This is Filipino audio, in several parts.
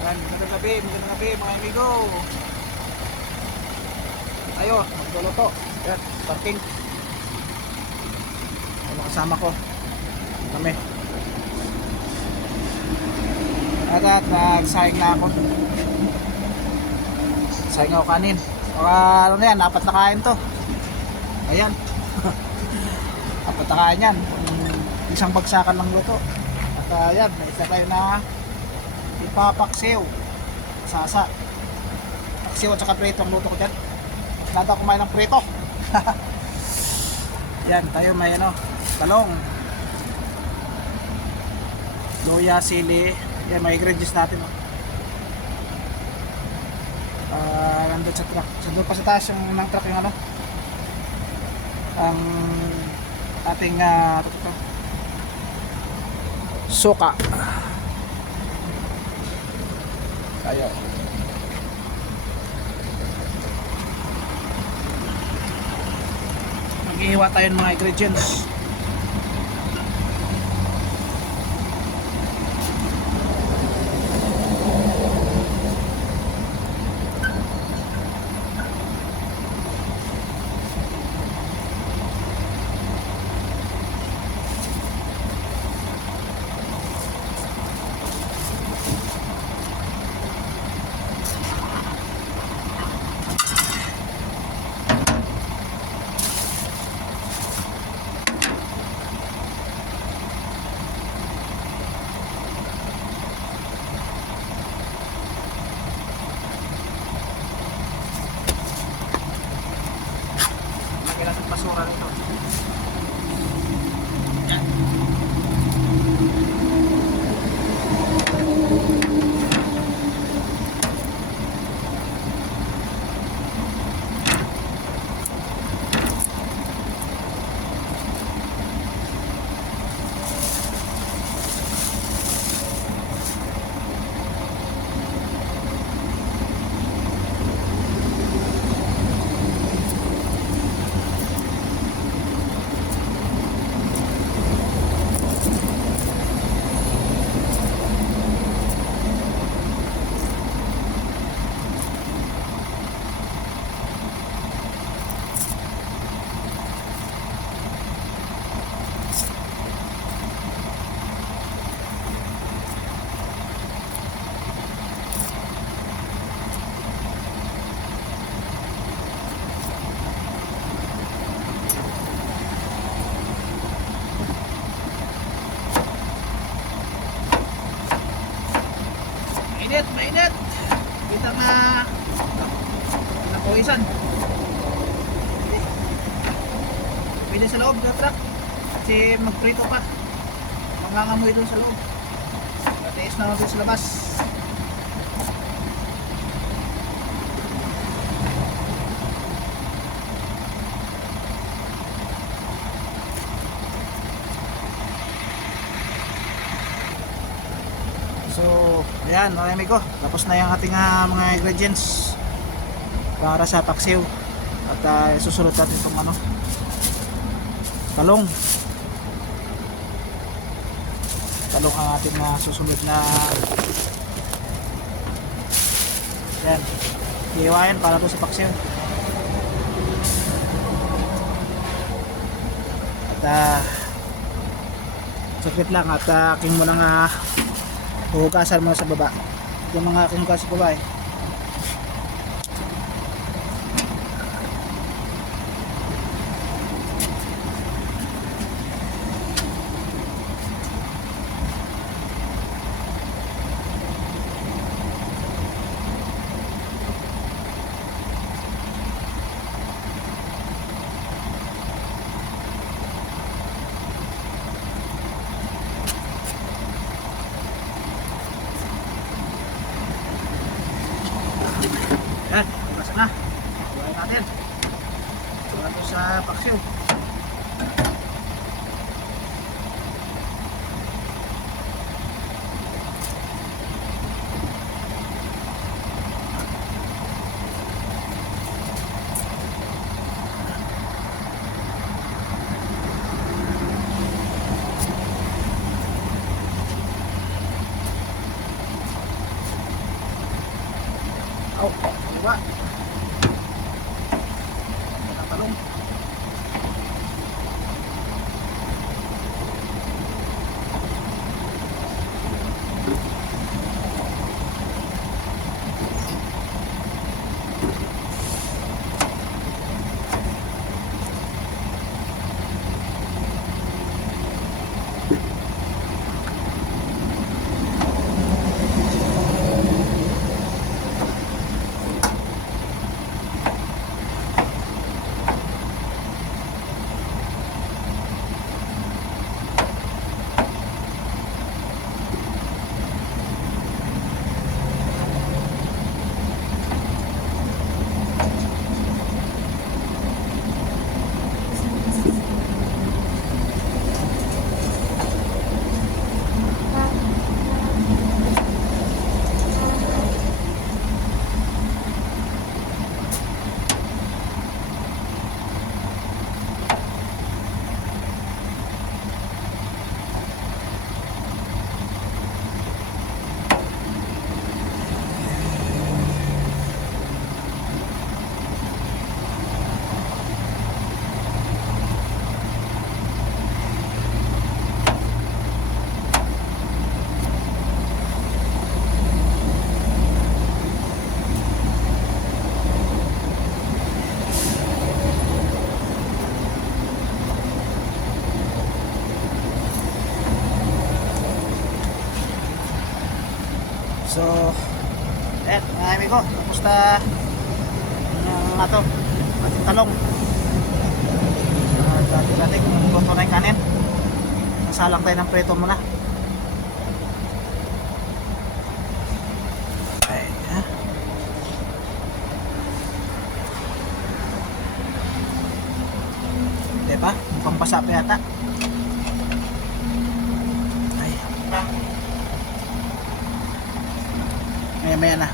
Yan, magandang gabi, magandang gabi mga amigo. Tayo, magluluto. Yan, parking. Ano kasama ko? Kami. At at nagsayang na ako. Sayang ako kanin. Mga ano na yan, apat na kain to. Ayan. apat na kain yan. Isang bagsakan ng luto. At uh, yan, may isa tayo na ipapaksiw. Sasa. Paksiw at saka prito ang luto ko dyan. Ako kumain ng prito. yan, tayo may ano, talong. Luya, sili. Yan, may ingredients natin. Oh. Ah, nandun sa truck. So, doon pa sa taas yung ng truck yung ano. Ang ating uh, suka. Tayo. Maghihiwa tayo ng mga ingredients. Lagyan natin basura nito. Yan. Mainit, mainit. Kita na napawisan. Pwede sa loob ng truck. Kasi magprito pa. Mangangamoy doon sa loob. Matiis na doon sa labas. So, ayan mga amigo, tapos na yung ating ah, mga ingredients para sa paksiw. At uh, susunod natin itong ano, talong. Talong ang ating ah, susunod na yan, hiwain para po sa paksiw. At uh, saglit lang at uh, aking muna nga huhugasan mo sa baba yung mga aking hugas sa baba eh So, eh, mga amigo, tapos na yung ato, ating talong. Uh, dati-dati kung luto na yung kanin, nasalang tayo ng preto muna. Pa? Mukhang basa pa yata. Ay, Maya maya na.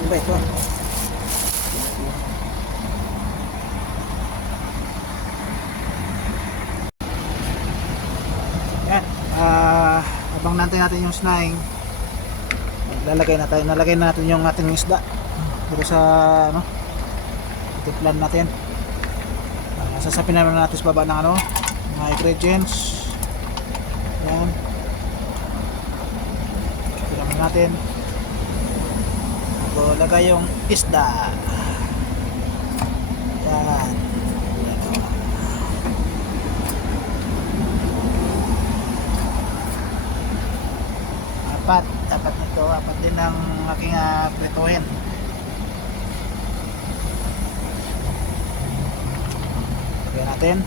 Ano ba ito? Yan. Ah, abang natin yung snaing. Lalagay na tayo, nalagay na natin yung ating isda. Dito sa ano? Ito plan natin. Uh, sasapin naman natin sa baba ng ano, mga ingredients. Yan. Pinaman natin. So, lagay yung isda. Yan. Apat. Apat nito apat din ang aking uh, prituhin lagyan natin.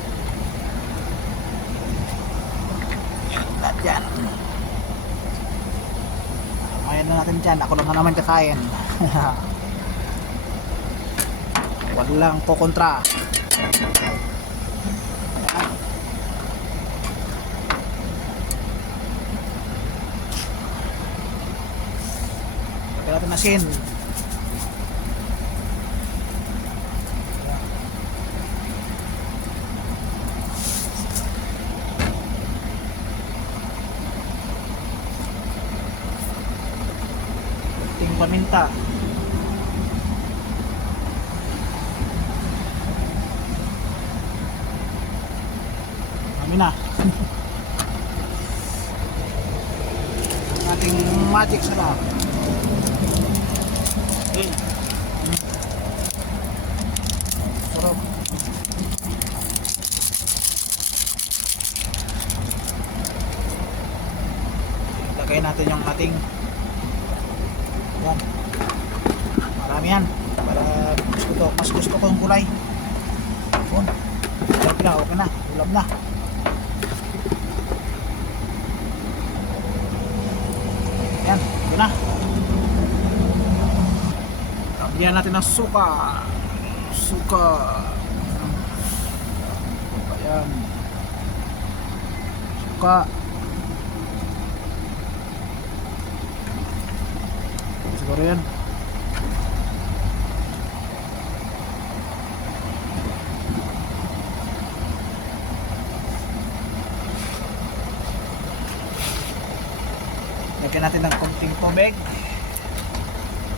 Yan lahat yan. Ayaw na natin dyan. Ako lang na naman kakain. Walang kukontra Lagyan natin asin. Ting paminta. Kami na. Ating magic sarap. Okay. Sarap. Lagay natin yung ating yan. Marami yan. Para gusto, mas gusto ko yung kulay. Yun. Okay na, okay na. Ulam na. Yan, yun na. Lagyan natin ng suka. Suka. Yan. Suka. Siguro yan. Lagyan natin ng konting tubig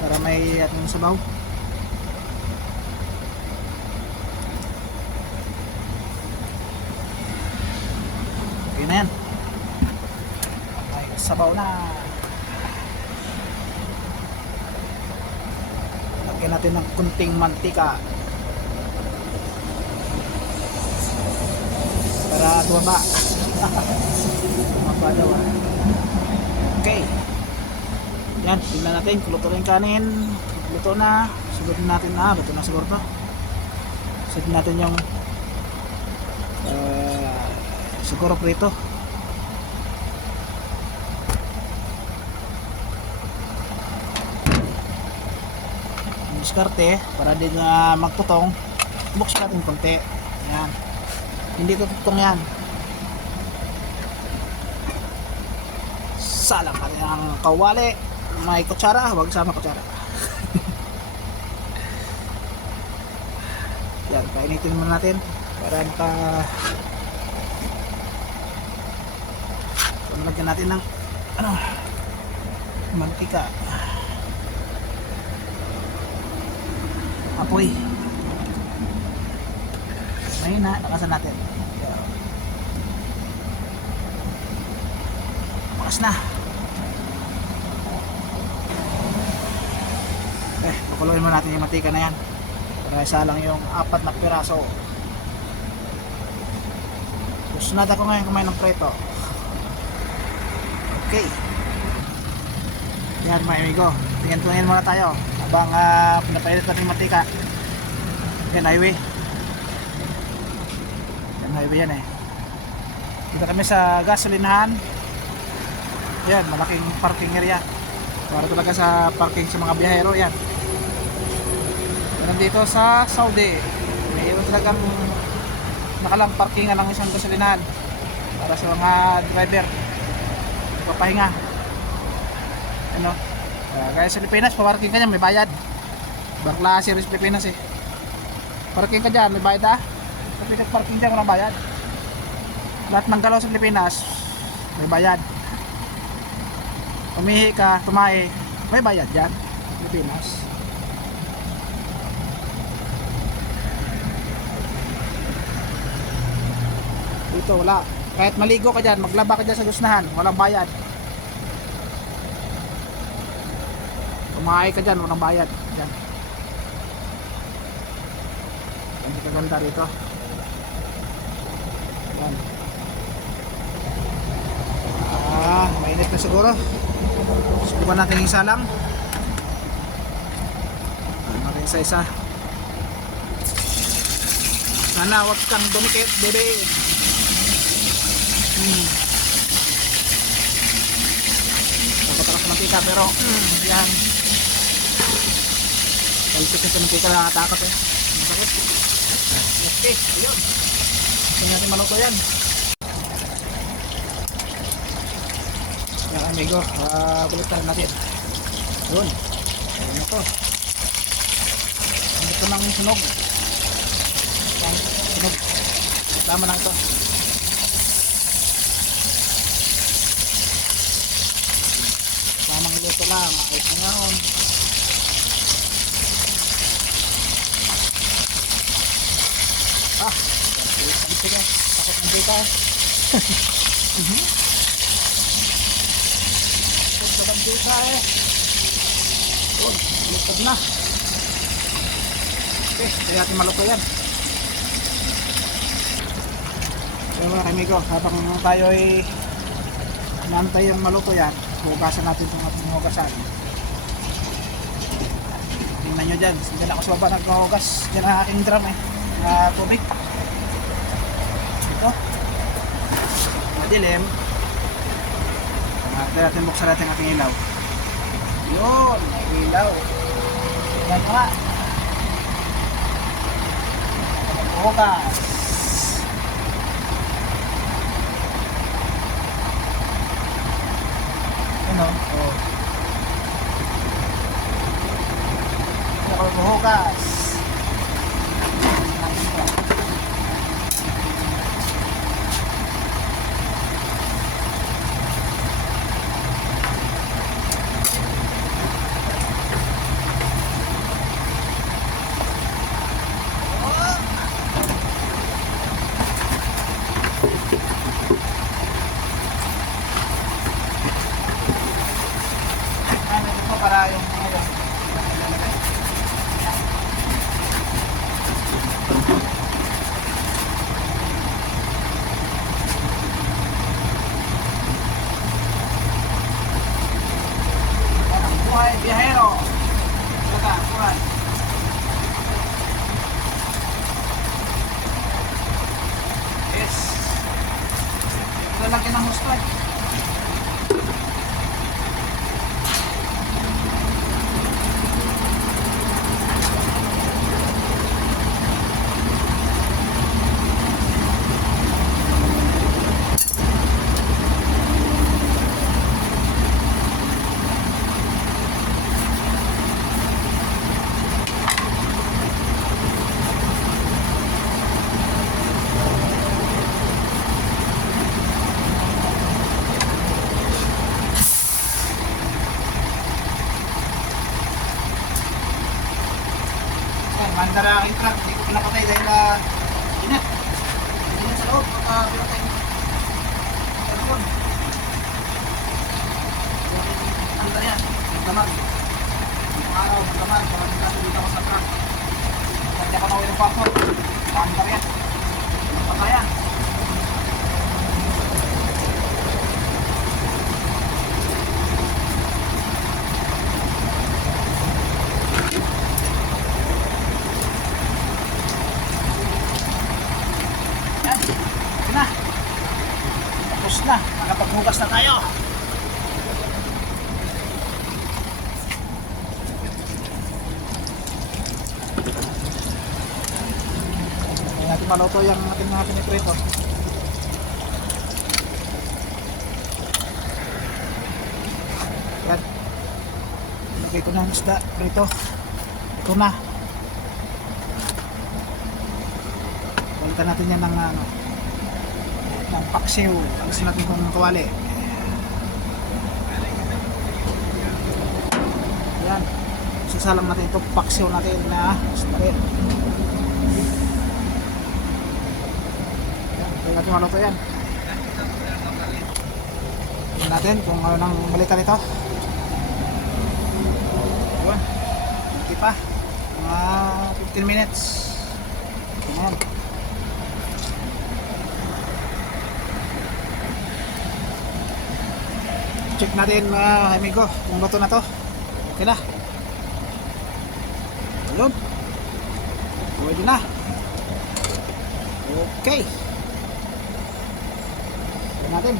para may ating sabaw. Okay na yan. May sabaw na. Lagyan natin ng kunting mantika. Para tumaba. tumaba ah. Okay. Yan, tingnan natin. Luto na kanin. Luto na. Sugutin natin na. Luto na siguro to. Sugutin natin yung uh, siguro prito. Diskarte para din na magtutong. Buksan natin konti. Yan. Hindi ko tutong yan. salang natin ang kawali may kutsara, huwag sama kutsara yan, painitin muna natin para maka pamalagyan natin ng ano mantika apoy mahina, nakasan natin Bukas na. Eh, pakuloyin mo natin yung matika na yan. Para isa lang yung apat na piraso. Gusto ako ngayon kumain ng preto. Okay. Yan mga amigo. Tingin-tingin muna tayo. Habang uh, pinapainit natin yung matika. Yan, highway. Yan, highway yan eh. Dito kami sa gasolinahan. Yan, malaking parking area. Para talaga sa parking sa mga biyahero yan. Yan dito sa Saudi. Mayroon talagang nakalang parking lang isang gasolinahan para sa mga driver. Papahinga. Ano? Uh, kaya sa Pilipinas, paparking ka dyan, may bayad. Barkla series Pilipinas eh. Parking ka dyan, may bayad ah. Kapag parking dyan, walang bayad. Lahat ng galaw sa Pilipinas, may bayad umihi ka, tumae, may bayad yan. Pilipinas. Dito wala. Kahit maligo ka dyan, maglaba ka dyan sa gusnahan, walang bayad. Tumae ka dyan, walang bayad. Yan. Ang kaganda rito. Yan. Ah, mainit na siguro. Subukan natin yung isa lang. Ano natin isa isa. Sana wag kang dumikit, bebe. Hmm. Napatakas ng mantika pero hmm, yan. Kalipit na sa mantika nakakatakot eh. Masakit. Okay, ayun. Gusto natin maluto yan. Yan amigo, uh, balitan natin. Yun. Ayun na to. Ano ito ng sunog? Ang sunog. Tama lang ito. Tamang luto lang. Ayos na yun. Ah. Takot ng. Mhm. Takot sa bandita eh. Yun, lutad na. Okay, kaya natin maluto yan. Kaya mga kamigo, habang tayo ay nantay yung maluto yan, hugasan natin itong ating hugasan. Tingnan nyo dyan, dyan ako sa baba naghuhugas. Dyan ang aking drum eh, na tubig. Ito. Madilim. At natin buksan natin ating ilaw. Yun, ilaw. Yan nga. Bukas. Ano? Oo. Bukas. Ang buhay biyahero. Saka, buhay. Yes. Lalagyan ng hustay. Yan, mandara aking truck. Hindi ko pinapatay dahil uh, init. Init sa loob. Pagka pinatay. Ano yun? Yung Mandar yan. Magdamag. Yung araw, magdamag. Pagka pinatay dito ako sa truck. Kaya pa nawin ng vapor. Mandar yan. Patayan. Yan. Ito na. Tapos na. Nakapaghugas na tayo. Hindi natin maluto yung ating mga piniprito. Yan. Ilagay ko na ang isda prito. Ito na. Palitan natin yan ng ano ng paksiw. Alisin natin kung kawali. Yan. Sasalang natin ito. Paksiw natin na isda rin. Yan. Tingnan natin maluto yan. Tingnan natin kung ano nang balikan ito. Yun. Hindi pa. Mga 15 minutes. Ayan. Check natin mga amigo kung luto na to. Okay na. Ayun. Pwede na. Okay. Tignan natin.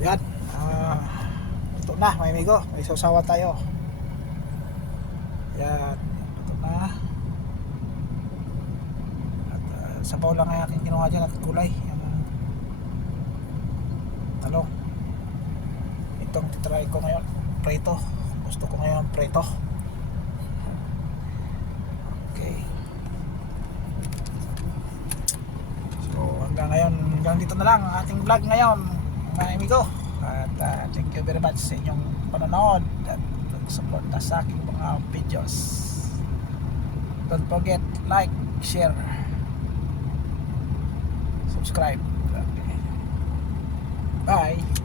Yan ah luto na mga amigo. May sausawa tayo. Yan luto na. At uh, sabaw lang ang aking ginawa dyan at kulay yung talong titry ko ngayon. Preto. Gusto ko ngayon preto. Okay. So hanggang ngayon hanggang dito na lang ang ating vlog ngayon mga amigo. At uh, thank you very much sa inyong panonood at pag-support na sa aking mga videos. Don't forget like share subscribe. Okay. Bye.